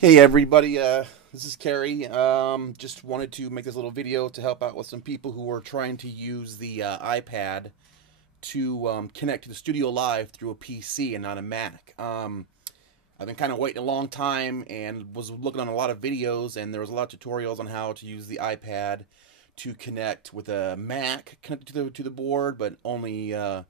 Hey everybody, this is Kerry. Just wanted to make this little video to help out with some people who are trying to use the iPad to connect to the Studio Live through a PC and not a Mac. I've been kind of waiting a long time and was looking on a lot of videos, and there was a lot of tutorials on how to use the iPad to connect with a Mac connected to the board, but only and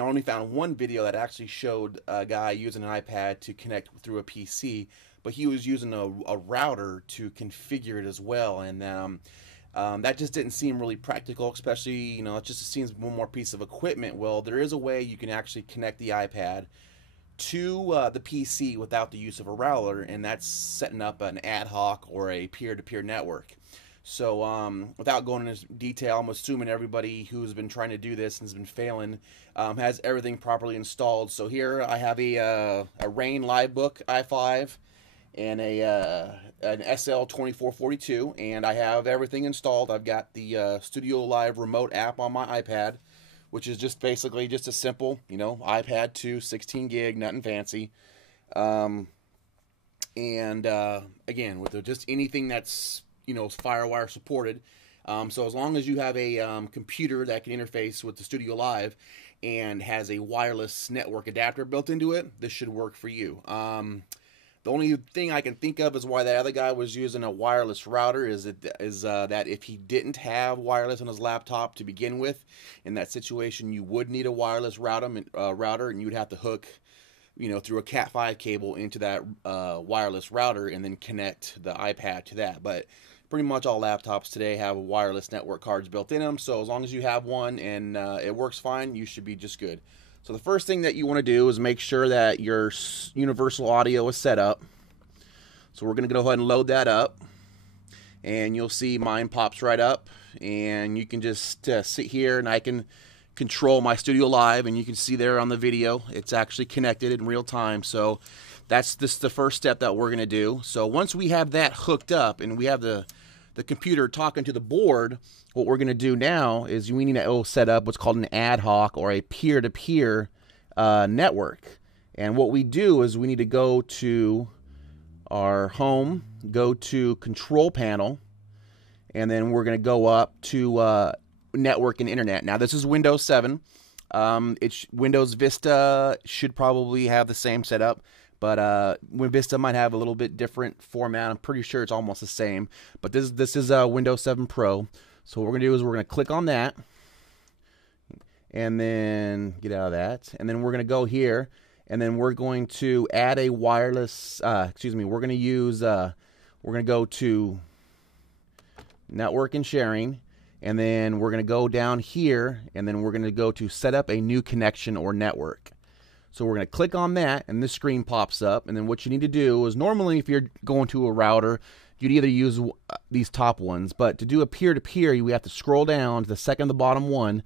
I only found one video that actually showed a guy using an iPad to connect through a PC, but he was using a router to configure it as well, and that just didn't seem really practical, especially, it just seems one more piece of equipment. Well, there is a way you can actually connect the iPad to the PC without the use of a router, and that's setting up an ad hoc or a peer-to-peer network. So without going into detail, I'm assuming everybody who's been trying to do this and has been failing has everything properly installed. So here I have a Rain Livebook i5 and an SL2442, and I have everything installed. I've got the Studio Live remote app on my iPad, which is just basically just a simple, iPad 2, 16 gig, nothing fancy. And again, with just anything that's FireWire supported. So as long as you have a computer that can interface with the Studio Live and has a wireless network adapter built into it, this should work for you. The only thing I can think of is why that other guy was using a wireless router is that if he didn't have wireless on his laptop to begin with, in that situation you would need a wireless router, and you would have to hook through a Cat5 cable into that wireless router and then connect the iPad to that. But pretty much all laptops today have wireless network cards built in them, so as long as you have one and it works fine, you should be just good. So the first thing that you want to do is make sure that your universal audio is set up. So we're going to go ahead and load that up, and you'll see mine pops right up, and you can just sit here and I can control my Studio Live, and you can see there on the video it's actually connected in real time. So that's the first step that we're going to do. So once we have that hooked up and we have the computer talking to the board, what we're going to do now is we need to set up what's called an ad hoc or a peer-to-peer network. And what we do is we need to go to our home, go to control panel, and then we're going to go up to network and internet. Now this is Windows 7. Windows Vista should probably have the same setup, but Vista might have a little bit different format. I'm pretty sure it's almost the same, but this is Windows 7 Pro. So what we're gonna do is we're gonna click on that, and then get out of that, and then we're gonna go here, and then we're going to add a wireless. We're gonna use. We're gonna go to network and sharing. And then we're going to go down here, and then we're going to go to set up a new connection or network. So we're going to click on that, and this screen pops up. And then what you need to do is, normally if you're going to a router, you'd either use these top ones. But to do a peer-to-peer, you have to scroll down to the second to the bottom one,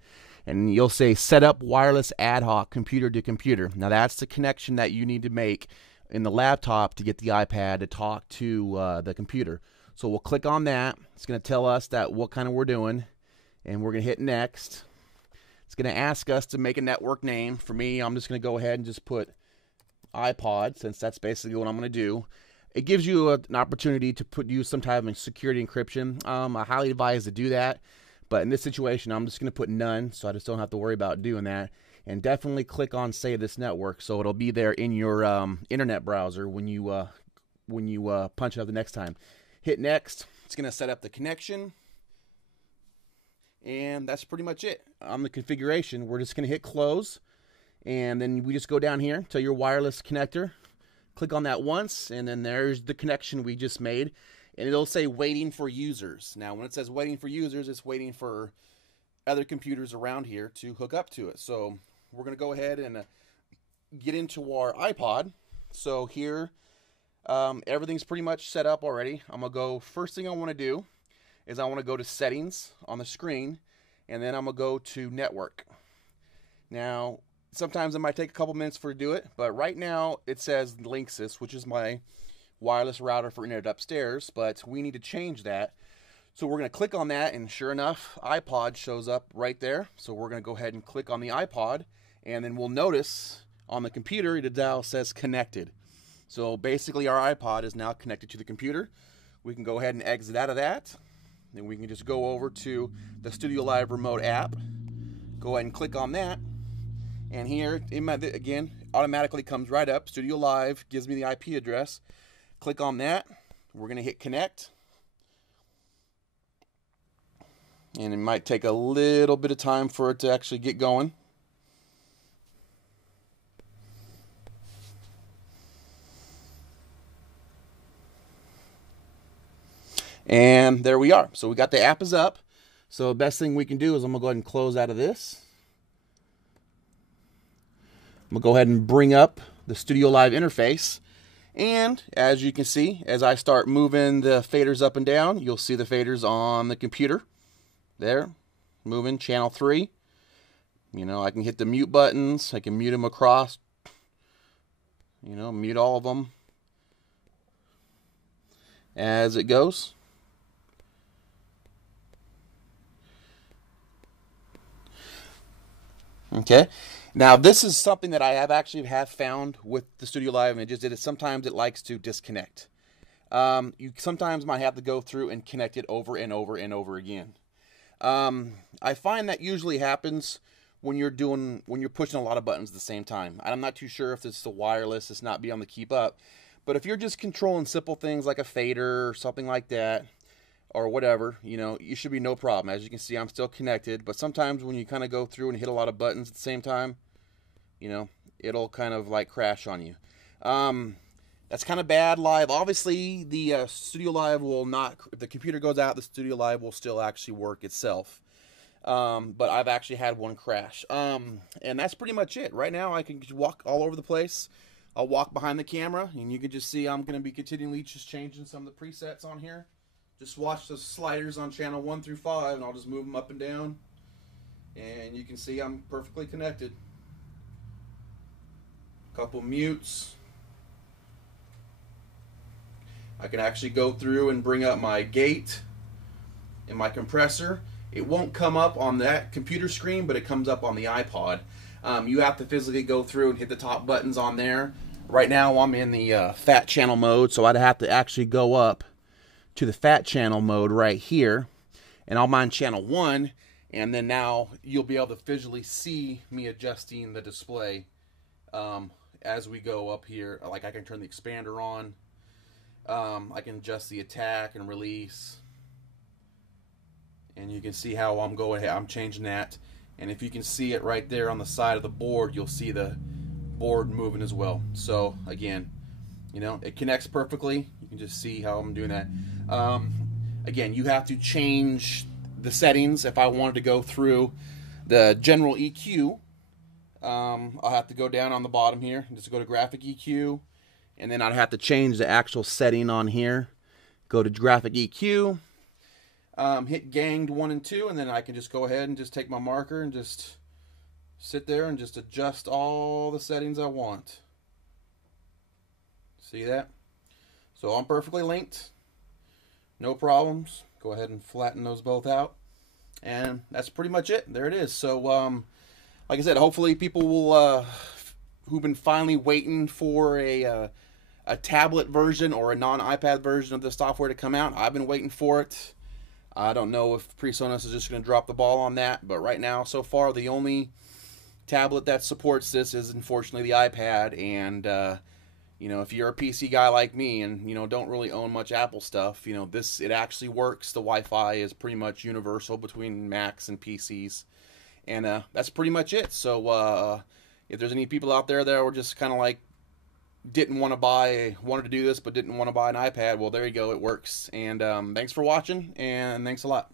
and you'll say set up wireless ad hoc computer to computer. Now that's the connection that you need to make in the laptop to get the iPad to talk to the computer. So we'll click on that. It's going to tell us that what kind of we're doing, and we're going to hit next. It's going to ask us to make a network name. For me, I'm just going to go ahead and just put iPod, since that's basically what I'm going to do. It gives you an opportunity to use some type of security encryption. I highly advise to do that, but in this situation, I'm just going to put none, so I just don't have to worry about doing that. And definitely click on Save This Network, so it'll be there in your internet browser when you punch it up the next time. Hit next. It's going to set up the connection, and that's pretty much it. On the configuration, we're just going to hit close, and then we just go down here to your wireless connector. Click on that once, and then there's the connection we just made, and it'll say waiting for users. Now when it says waiting for users, it's waiting for other computers around here to hook up to it. So we're going to go ahead and get into our iPod. So here, everything's pretty much set up already. I'm going to go, first thing I want to do is I want to go to settings on the screen, and then I'm going to go to network. Now, sometimes it might take a couple minutes for it to do it, but right now it says Linksys, which is my wireless router for internet upstairs, but we need to change that. So we're going to click on that, and sure enough, iPod shows up right there. So we're going to go ahead and click on the iPod, and then we'll notice on the computer it now says connected. So basically our iPod is now connected to the computer. We can go ahead and exit out of that. Then we can just go over to the Studio Live remote app. Go ahead and click on that. And here, again, automatically comes right up. Studio Live gives me the IP address. Click on that. We're going to hit connect. And it might take a little bit of time for it to actually get going. And there we are. So we got the app is up. So the best thing we can do is I'm going to go ahead and close out of this. I'm going to go ahead and bring up the Studio Live interface. And as you can see, as I start moving the faders up and down, you'll see the faders on the computer. There, moving channel 3. You know, I can hit the mute buttons. I can mute them across. You know, mute all of them as it goes. Okay, now this is something that I have found with the Studio Live, and sometimes it likes to disconnect. You sometimes might have to go through and connect it over and over and over again. I find that usually happens when you're pushing a lot of buttons at the same time. I'm not too sure if it's the wireless, it's not being able to keep up. But if you're just controlling simple things like a fader or something like that, or whatever, you know, you should be no problem. As you can see, I'm still connected, but sometimes when you kind of go through and hit a lot of buttons at the same time, you know, it'll kind of like crash on you. That's kind of bad live. Obviously, the Studio Live will not, if the computer goes out, the Studio Live will still actually work itself. But I've actually had one crash. And that's pretty much it. Right now, I can just walk all over the place. I'll walk behind the camera, and you can just see I'm going to be continually just changing some of the presets on here. Just watch the sliders on channel 1 through 5, and I'll just move them up and down. And you can see I'm perfectly connected. Couple mutes. I can actually go through and bring up my gate and my compressor. It won't come up on that computer screen, but it comes up on the iPod. You have to physically go through and hit the top buttons on there. Right now I'm in the fat channel mode, so I'd have to actually go up to the fat channel mode right here, and I'm on channel 1, and then now you'll be able to visually see me adjusting the display as we go up here. Like I can turn the expander on, I can adjust the attack and release, and you can see how I'm changing that. And if you can see it right there on the side of the board, you'll see the board moving as well. So again, you know, it connects perfectly. You can just see how I'm doing that. Again, you have to change the settings. If I wanted to go through the general EQ, I'll have to go down on the bottom here and just go to graphic EQ, and then I'd have to change the actual setting on here. Go to graphic EQ, hit ganged 1 and 2, and then I can just go ahead and just take my marker and just sit there and just adjust all the settings I want. See that? So I'm perfectly linked. No problems. Go ahead and flatten those both out. And that's pretty much it. There it is. So, like I said, hopefully people will, who've been finally waiting for a tablet version or a non-iPad version of the software to come out. I've been waiting for it. I don't know if PreSonus is just going to drop the ball on that. But right now, so far, the only tablet that supports this is unfortunately the iPad. And, you know, if you're a PC guy like me and, you know, don't really own much Apple stuff, you know, it actually works. The Wi-Fi is pretty much universal between Macs and PCs. And that's pretty much it. So if there's any people out there that were just kind of like wanted to do this but didn't want to buy an iPad, well, there you go. It works. And thanks for watching, and thanks a lot.